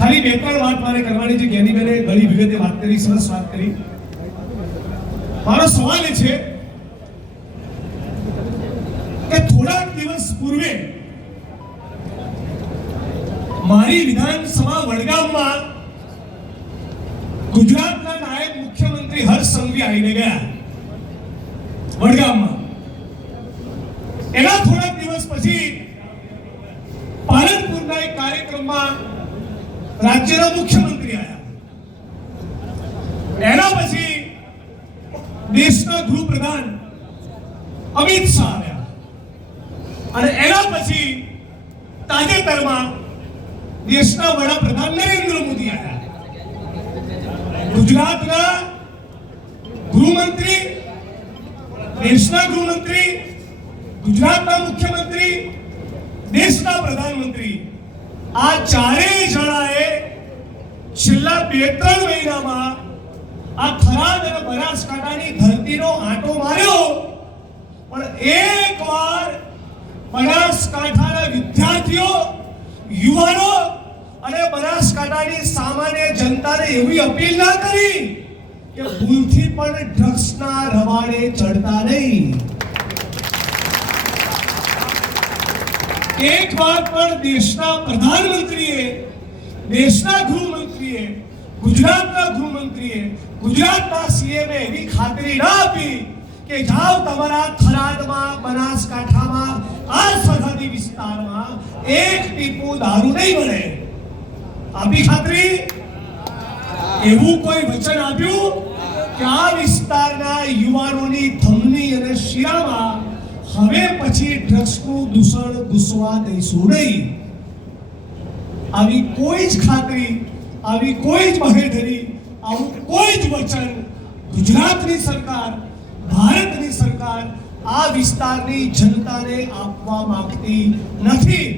ખાલી બે ત્રણ વાત મારે કરવાની છે. જ્ઞાનીબેને ઘણી વિગતે વાત કરી, સરસ વાત કરી. મારો સવાલ એ છે કે થોડાક દિવસ પૂર્વે મારી વિધાનસભા વડગામમાં ગુજરાતના નાયબ મુખ્યમંત્રી હર્ષ સંઘવી આવીને ગયા વડગામમાં. એના થોડાક દિવસ પછી પાલનપુરના એક કાર્યક્રમમાં રાજ્યના મુખ્યમંત્રી આવ્યા. એના પછી દેશના ગૃહપ્રધાન અમિત શાહ આવ્યા અને એના પછી તાજેતરમાં દેશના વડાપ્રધાન નરેન્દ્ર મોદી આવ્યા. ગુજરાતના ગૃહમંત્રી, દેશના ગૃહમંત્રી, ગુજરાતના મુખ્યમંત્રી, દેશના પ્રધાનમંત્રી, આ ચારેય જણાએ છેલ્લા 2-3 મહિનામાં આ થરાદ અને બનાસકાંઠાની ધરતીનો આંટો માર્યો, પણ એકવાર બનાસકાંઠાના વિદ્યાર્થીઓ, યુવાનો અને બનાસકાંઠાની સામાન્ય જનતાને એવી અપીલ ના કરી કે ભૂલથી પણ ડ્રગ્સના રવાડે ચડતા નહીં. એક વાર પણ દેશના પ્રધાનમંત્રીએ, દેશના ગૃહમંત્રીએ, ગુજરાતના ગૃહમંત્રીએ, ગુજરાતના સીએમએ એવી ખાતરી ના આપી કે જાઓ તમારા થરાદમાં, બનાસકાંઠામાં, આ સરહદી વિસ્તારમાં એક ટીપું દારૂ નહીં મળે. આપી ખાતરી? એવું કોઈ વચન આપ્યું કે આ વિસ્તારના યુવાનોની ધમની અને શિરામાં હવે પછી ડ્રગ્સનું દૂષણ ઘૂસવા દઈશું નહીં? આવી કોઈ જ ખાતરી, આવી કોઈ જ બાહેધરી, આવું કોઈ જ વચન ગુજરાતની સરકાર, ભારતની સરકાર આ વિસ્તારની જનતાને આપવા માંગતી નથી.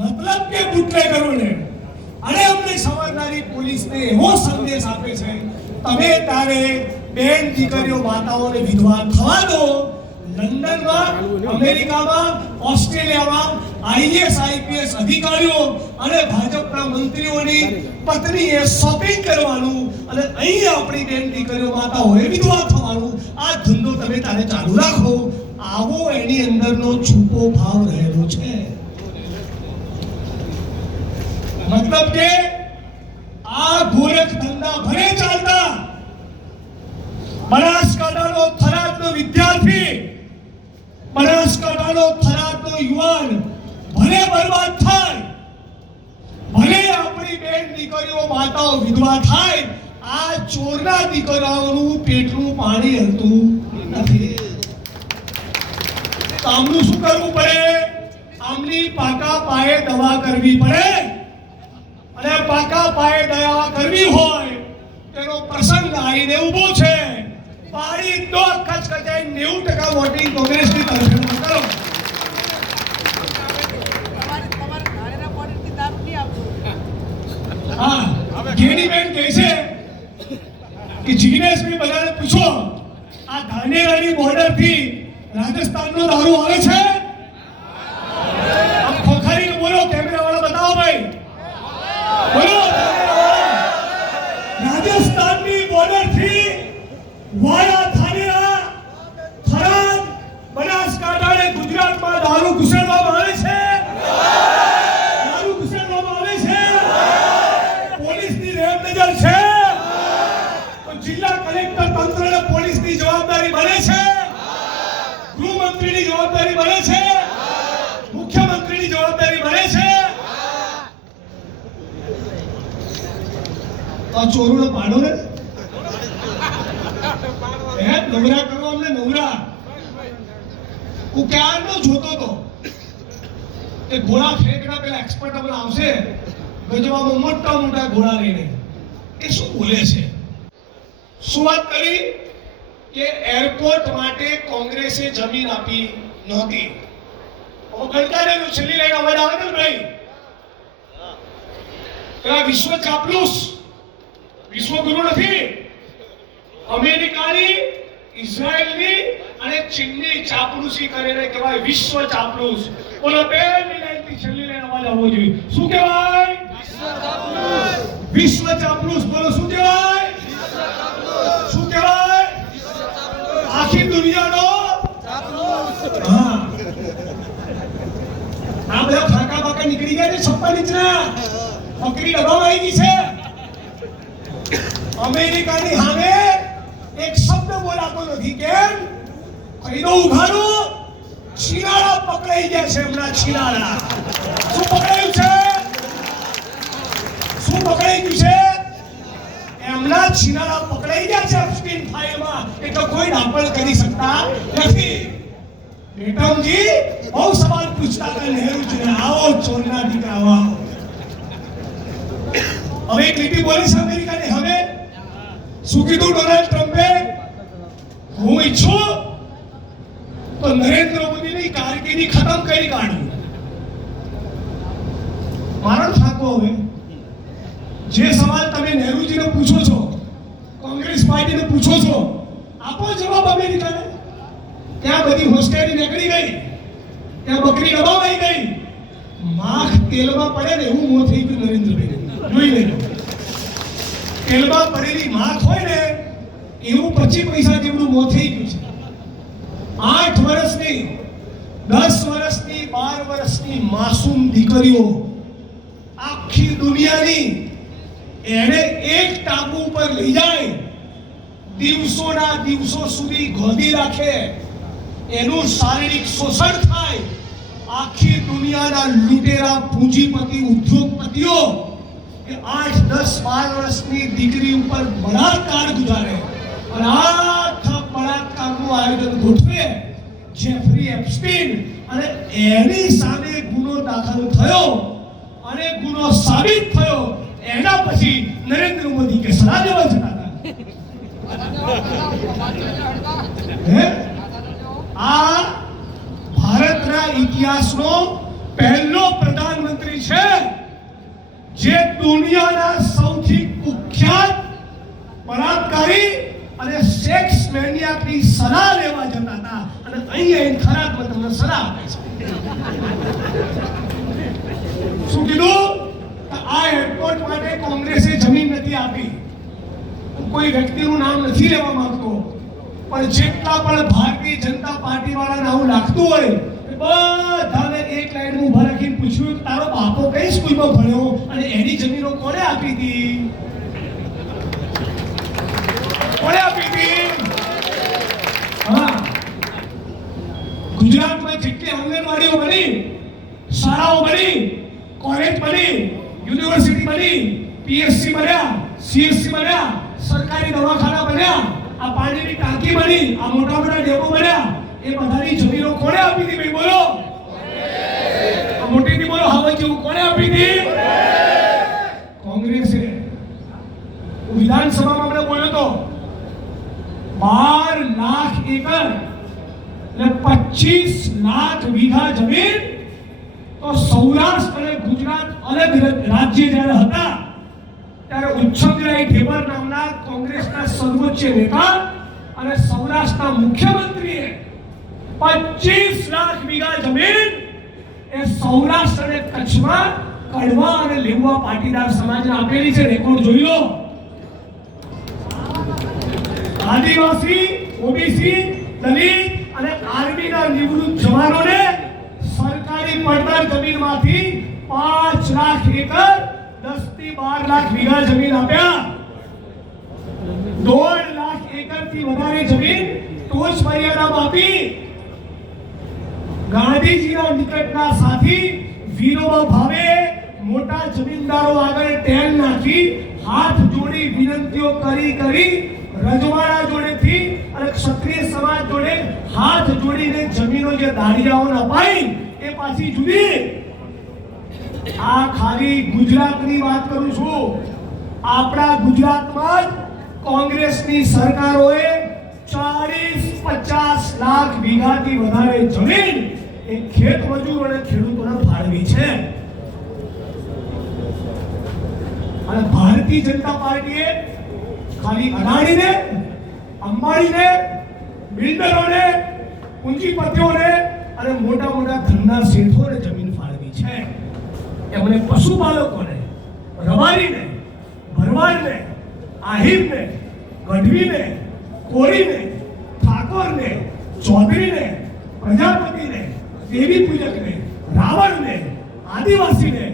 મતલબ કે બુટલેગરોને અને અમને સંવાદદારી પોલીસને એવો સંદેશ આપે છે, તમે તારે બેન દીકરીઓ, માતાઓને વિધવા થવા દો. લંડનમાં, અમેરિકામાં, ઓસ્ટ્રેલિયામાં આઈએસ આઈપીએસ અધિકારીઓ અને ભાજપના મંત્રીઓની પત્નીએ શોપિંગ કરવાનું અને અહીં આપણી બેન દીકરીઓ, માતાઓએ વિધવા થવાનું, આ ધંધો તમે તારે ચાલુ રાખો. આવો એની અંદરનો છુપો ભાવ રહેલો છે. મતલબ કે આ ગોરખ ધંધા ભલે ચાલતા, બનાસકાંઠાનો થરાદનો વિદ્યાર્થી, બનાસકાંઠાનો થરાદનો યુવાન ભલે બરબાદ થાય, ભલે આપણી બેન દીકરીઓ, માતાઓ વિધવા થાય, આ ચોરના દીકરાઓનું પેટનું પાણી હલતું નથી. તો આમનું શું કરવું પડે? આમની પાકા પાયે દવા કરવી પડે. અને પાકા પાયે દવા કરવી હોય તેનો પ્રસંગ આવીને ઉભો છે. પાડી તો કચકચાઈ 90% વોટિંગ કોંગ્રેસની તરફેણમાં કરો. હા, ગેનીબેન કહે છે કે જિગ્નેશભાઈ બધાને પૂછો, આ ધાનેરાની બોર્ડરથી રાજસ્થાનનો દારૂ આવે છે? આમ ખોખારીને બોલો, કેમેરાવાળા બતાવો ભાઈ, બોલો. રાજસ્થાનની બોર્ડરથી વાયા, ધાનેરા, થરાદ, બનાસકાંઠા અને ગુજરાતમાં દારૂ ઘુસાડવામાં આવે છે. દારૂ ઘુસાડવામાં આવે છે. પોલીસની રેડ નજર છે. તો જિલ્લા કલેક્ટર તંત્રને પોલીસની જવાબદારી બને છે, ગૃહમંત્રીની જવાબદારી બને છે, મુખ્યમંત્રીની જવાબદારી બને છે. આ ચોરોનો પાડો ને નવરા કરો અમને, નવરા. હું ક્યારનો જોતો હતો કે ઘોડા ફેંકના પેલા એક્સપર્ટ આપણે આવશે ગજવામાં મોટા મોટા ઘોડા લઈને. એ શું બોલે છે? શું વાત કરી કે એરપોર્ટ માટે કોંગ્રેસે જમીન આપી નહોતી. ગણકારેલું છેલ્લી લાઈન અવાજ આવે ને ભાઈ? પેલા વિશ્વ ચાપલુસ, વિશ્વગુરુ નથી, અમેરિકાની, ઇઝરાયલની અને ચીનની ચાપલુસી કરીને કહેવાય વિશ્વ ચાપલુસ. બોલો બે મિનિટની છેલ્લી લાઈન અવાજ આવવો જોઈએ. શું કહેવાય? વિશ્વ ચાપલુસ. વિશ્વ ચાપલુસ બોલો શું કહેવાય? શું કહેવાય? આખી દુનિયાનો ચાપલુસ. હા, આ બધા ફાકા બાકા નીકળી ગયા છે 56 ઇંચના. બકરી ડબ્બામાં આવી ગઈ છે. અમેરિકાની સામે એક શબ્દ બોલાતો નથી. કેમ? કહી દો ઉઘાડું. છીનાળા પકડાઈ ગયા છે હમણાં. છીનાળા શું પકડાયું છે? શું પકડાઈ ગયું છે? એમના છીનાળા પકડાઈ ગયા છે એપ્સ્ટીન ફાઇલમાં. એટલે કોઈ દાપણ કરી શકતા નથી. બેટમજી બહુ સવાલ પૂછતા હતા નહેરુજીને. આવો ચોરના દીકરાઓ આવો. હવે એક લીટી બોલી છે અમેરિકાને. હવે શું કીધું ડોનાલ્ડ ટ્રમ્પે? હું ઈચ્છું તો નરેન્દ્ર મોદીની કારકિર્દી ખતમ કરી કાઢું. મારો ઠાકો. હવે જે સવાલ તમે નહેરુજીને પૂછો છો, કોંગ્રેસ પાર્ટીને પૂછો છો, આપો જવાબ અમેરિકાને. ત્યાં બધી હોસ્ટેરી નીકળી ગઈ, ત્યાં બકરી દબાવાઈ ગઈ. માખ તેલમાં પડે ને એવું મોં થઈ ગયું નરેન્દ્રભાઈ. જોઈ લેજો. તેલમાં પડેલી માખ હોય ને એવું 25 પૈસા જેવડું મોં થઈ ગયું છે. 8 વર્ષની, 10 વર્ષની, 12 વર્ષની માસૂમ દીકરીઓ આખી દુનિયાની એને એક ટાપુ ઉપર લઈ જાય, દિવસોના દિવસો સુધી ગોદી રાખે, એનું શારીરિક શોષણ થાય. આખી દુનિયાના લૂંટેરા પૂંજીપતિ ઉદ્યોગપતિઓ એ 8, 10, 12 વર્ષની દીકરી ઉપર બળાત્કાર ગુજારે અને આખા બળાત્કારનું આયોજન ગોઠવે જેફરી એપ્સ્ટીન. અને એની સામે ગુનો દાખલ થયો અને ગુનો સાબિત થયો. એના પછી નરેન્દ્ર મોદી કે સલાહ લેવા જતા હતા. આ ભારતના ઇતિહાસનો પહેલો પ્રધાનમંત્રી છે જે દુનિયાના સૌથી કુખ્યાત બળાત્કારી અને સેક્સ મેનિયાકની સલાહ લેવા જતા હતા. અને અહીંયા ખરાબમાં તમને સલાહ આપે છે. શું કીધું? આ એરપોર્ટ માટે કોંગ્રેસે જમીન નથી આપી. કોઈ વ્યક્તિનું નામ નથી લેવા માંગતો, પણ જેટલા પણ ભારતીય જનતા પાર્ટી વાળાને આવું લાગતું હોય બધાને એક લાઈનમાં ઉભા રાખીને પૂછ્યું કે તારો બાપો કઈ સ્કૂલમાં ભણ્યો અને એની જમીનો કોણે આપી હતી? કોણે આપી હતી? હા, ગુજરાતમાં જેટલી આંગણવાડીઓ બની, શાળાઓ બની, કોલેજ બની, યુનિવર્સિટી બની, પીએસસી બન્યા, સીએસસી બન્યા, સરકારી દવાખાના બન્યા, આ પાણીની ટાંકી બની, આ મોટા મોટા ડેપો બન્યા, એ બધાની જમીનો કોણે આપી હતી? ભાઈ બોલો. આ મોટીથી બોલો. હવે કેવું કોણે આપી હતી? કોંગ્રેસે. વિધાનસભામાં આપણે બોલ્યો તો 12 લાખ એકર એટલે 25 લાખ વીઘા જમીન. તો સૌરાષ્ટ્ર અને ગુજરાત અલગ રાજ્ય જ્યારે હતા ત્યારે ઉચ્છંગરાય ઢેબર નામના કોંગ્રેસના સર્વોચ્ચ નેતા અને સૌરાષ્ટ્રના મુખ્યમંત્રીએ 25 લાખ વીઘા જમીન એ સૌરાષ્ટ્ર અને કચ્છમાં કડવા અને લેવા પાટીદાર સમાજને આપેલી છે. રેકોર્ડ જોઈ લો. આદિવાસી, ઓબીસી, દલિત અને આર્મીના નિવૃત્ત જવાનોને સરકારી પડતર જમીનમાંથી 5 લાખ એકર 10 થી 12 લાખ વીઘા જમીન આપ્યા. 1.5 લાખ એકરથી વધારે જમીન ટોચ મર્યાદામાં આપી. ગાંધીજીના નિકટના સાથી વિનોબા ભાવે મોટા જમીનદારો આગળ ટેલ નાખી હાથ જોડી વિનંતીઓ કરી રજવાડા જોડેથી અને ક્ષત્રિય સમાજ જોડે હાથ જોડીને જમીનો જે દાડિયાઓને અપાઈ એ પાછી જુદી. આ ખાલી ગુજરાતની વાત કરું છું. આપણા ગુજરાતમાં જ કોંગ્રેસની સરકારોએ 40-50 લાખ વીઘાથી વધારે જમીન એ ખેત મજૂર અને ખેડૂતોને ફાળવી છે. અને ભારતીય જનતા પાર્ટીએ ખાલી અદાણીને, અંબાણીને, બિલ્ડરોને, પૂંજીપતિઓને અને મોટા મોટા ધંધા શેઠોને જમીન ફાળવી છે. એમણે પશુપાલકોને, રબારીને, પરમારને, આહિરને, ગઢવીને, કોળીને, ઠાકોરને, ચૌધરીને, પ્રજાપતિને, દેવી પૂજકને, રાવણને, આદિવાસીને,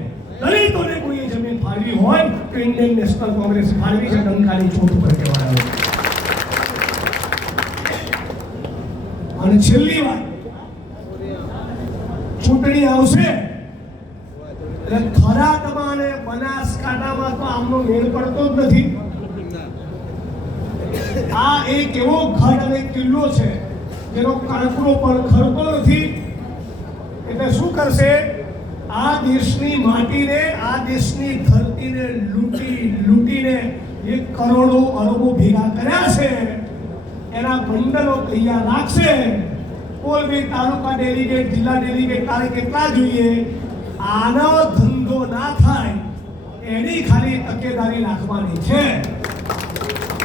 દલિતોને કોઈ જમીન ફાળવી હોય તો ઇન્ડિયન નેશનલ કોંગ્રેસ ફાળવી છે. ડંકાની ચોટ ઉપર કહેવાય. અને છેલ્લી વાત, ચૂંટણી આવશે એટલે થરાદમાં અને બનાસકાંઠામાં તો આમનો મેળ પડતો જ નથી. આ એક એવો ગઢ અને કિલ્લો છે જેનો કાંકરો પણ ખરતો નથી. એટલે શું કરશે? આ દેશની માટીને, આ દેશની ધરતીને લૂંટીને જે કરોડો અરબો ભેગા કર્યા છે એના બંડલો તૈયાર રાખશે. કોઈ બી તાલુકા ડેલિગેટ, જિલ્લા ડેલિગેટ તારે કેટલા જોઈએ, આનો ધંધો ના થાય એની ખાલી તકેદારી રાખવાની છે.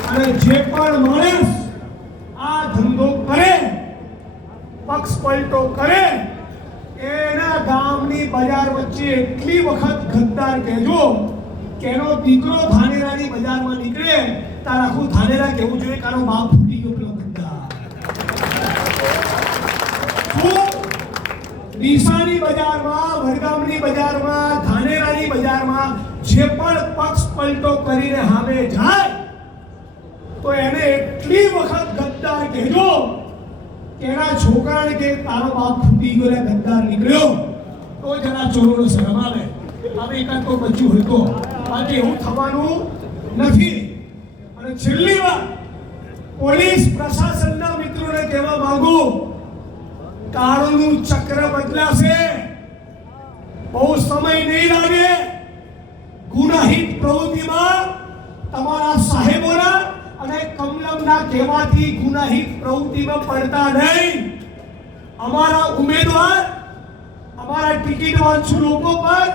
અને જે પણ માણસ આ ધંધો કરે, પક્ષ પલટો કરે, એના ગામની બજાર વચ્ચે એટલી વખત ગદ્દાર કહેજો કે એનો દીકરો ધાનેરાની બજારમાં નીકળે તાર આખું ધાનેરા કહેવું જોઈએ કારો બાપ ફૂટી ગયો પેલો ગદ્દાર. ડીસાની બજારમાં, વડગામની બજારમાં, ધાનેરાની બજારમાં જે પણ પક્ષ પલટો કરીને સામે જાય તો એને એટલી વખત ગદ્દાર કહેજો કે એના છોકરાને કે તારો બાપ ફૂટી ગયો ને ગદ્દાર નીકળ્યો તો જરા ચોરોનો શરમ આવે. હવે એકાદ તો બચ્યું હોય તો, બાકી એવું થવાનું નથી. અને છેલ્લી વાત, પોલીસ પ્રશાસનના મિત્રોને કહેવા માંગુ, કાળનું ચક્ર બદલાશે, બહુ સમય નહીં લાગે. ગુનાહિત પ્રવૃત્તિમાં તમારા સાહેબોના અને કમલમના કહેવાથી ગુનાહિત પ્રવૃત્તિમાં પડતા નહીં. અમારા ઉમેદવાર, અમારા ટિકિટ વાંચુ લોકો પર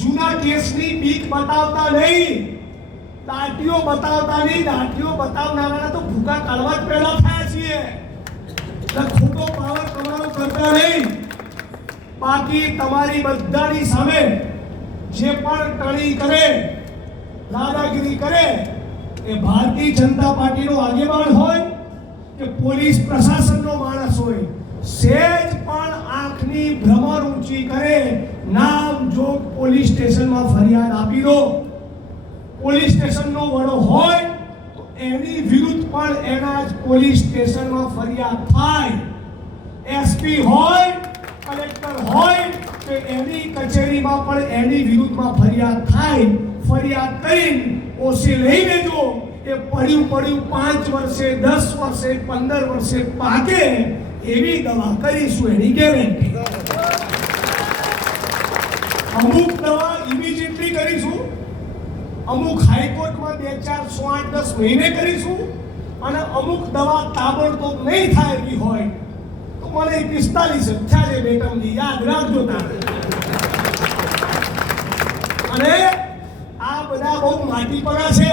જૂના કેસની બીક બતાવતા નહીં, દાટીઓ બતાવતા નહીં. દાટીઓ બતાવનારા તો ભૂકા કાઢવા જ પહેલા થયા છીએ. ખોટો પાવર કમાવાનો કરતા નહીં. બાકી તમારી બધાની સામે જે પણ ટણી કરે, દાદાગીરી કરે, એ ભારતીય જનતા પાર્ટીનો આગેવાન હોય કે પોલીસ પ્રશાસનનો માણસ હોય, સેજ પણ આંખની ભ્રમર ઊંચી કરે, નામ જોગ પોલીસ સ્ટેશનમાં ફરિયાદ આપી દો. પોલીસ સ્ટેશનનો વડો હોય તો એની વિરુદ્ધ પણ એના જ પોલીસ સ્ટેશનમાં ફરિયાદ થાય. એસપી હોય, કલેક્ટર હોય કે એની કચેરીમાં પણ એની વિરુદ્ધમાં ફરિયાદ થાય. ફરિયાદ કરીને ઓછી લઈ લેજો. એ પડ્યું 5 વર્ષે, 10 વર્ષે, 15 વર્ષે પાકે એવી દવા કરીશું, એની ગેરંટી. અમુક દવા ઇમિડિયેટલી કરીશું, અમુક હાઈકોર્ટમાં 2, 4, 6, 8, 10 મહિને કરીશું, અને અમુક દવા તાબડતોબ નહીં થાય એવી હોય તો મને 45 થયા છે બેટમની, યાદ રાખજો તારે. અને આ બધા બહુ માટી પડા છે.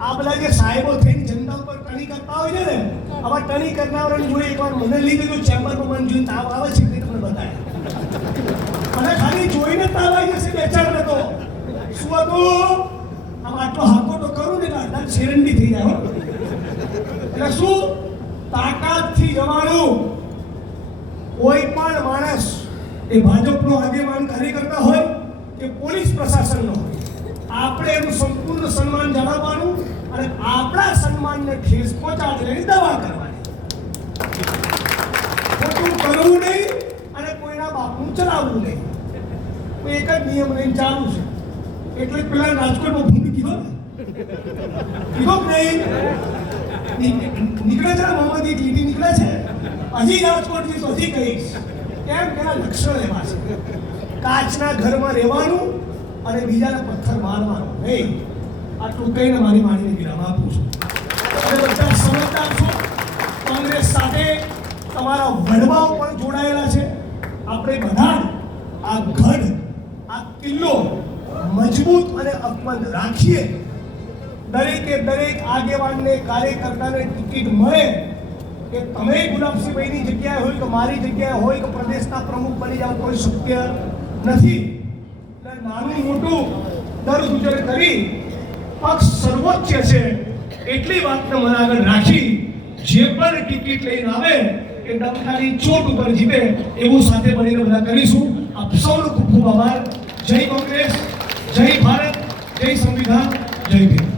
આ બધા જે સાહેબો થઈને જનતા ઉપર ટણી કરતા હોય છે ને, આવા ટણી કરનારાની જોડે એકવાર મને લઈ ગયો ચેમ્બરમાં, મને જોઈને તાવ આવે છે તે તમને બતાવે. મને ખાલી જોઈને તાવ આવી જશે, બેચારને તો શું હતું, આમ આટલો હાકો તો કરું ને તો શેરંડી થઈ જાય. એટલે શું તાકાતથી જવાનું. કોઈ પણ માણસ એ ભાજપનો આગેવાન કાર્યકર્તા હોય કે પોલીસ પ્રશાસનનો હોય, આપણે એનું સંપૂર્ણ સન્માન જાળવવાનું અને આપણા સન્માનને ઠેસ પહોંચાડે એની દવા કરવાની. ખોટું કરવું નહીં અને કોઈના બાપનું ચલાવવું નહીં. એક જ નિયમ લઈને ચાલુ છે. એટલે પેલા રાજકોટમાં ભૂમિ કીધો ને, કીધો કે નહીં નીકળે છે, મોહમ્મદ એક લીટી નીકળે છે. હજી રાજકોટથી તો હજી કહીશ કેમ પેલા લક્ષણ એવા છે. કાચના ઘરમાં રહેવાનું અને બીજાને પથ્થર મારવાનો નહીં. આટલું કહીને મારી વાણીને વિરામ આપું છું. તમે બધા સમજદાર છો. કોંગ્રેસ સાથે તમારા વડવાઓ પણ જોડાયેલા છે. આપણે બધા આ ગઢ, આ કિલ્લો મજબૂત અને અકબંધ રાખીએ. દરેકે દરેક આગેવાનને, કાર્યકર્તાને ટિકિટ મળે કે તમે ગુલાબસિંહભાઈની જગ્યાએ હોય કે મારી જગ્યાએ હોય કે પ્રદેશના પ્રમુખ બની જાવ, કોઈ શક્ય નથી. નાનું મોટું દર ગુજર કરી પક્ષ સર્વોચ્ચ છે એટલી વાતને મને આગળ રાખી જે પણ ટિકિટ લઈને આવે એ ડંખાની ચોટ ઉપર જીતે એવું સાથે મળીને બધા કરીશું. આપ સૌનો ખૂબ ખૂબ આભાર. જય કોંગ્રેસ, જય ભારત, જય સંવિધાન, જય ભીમ.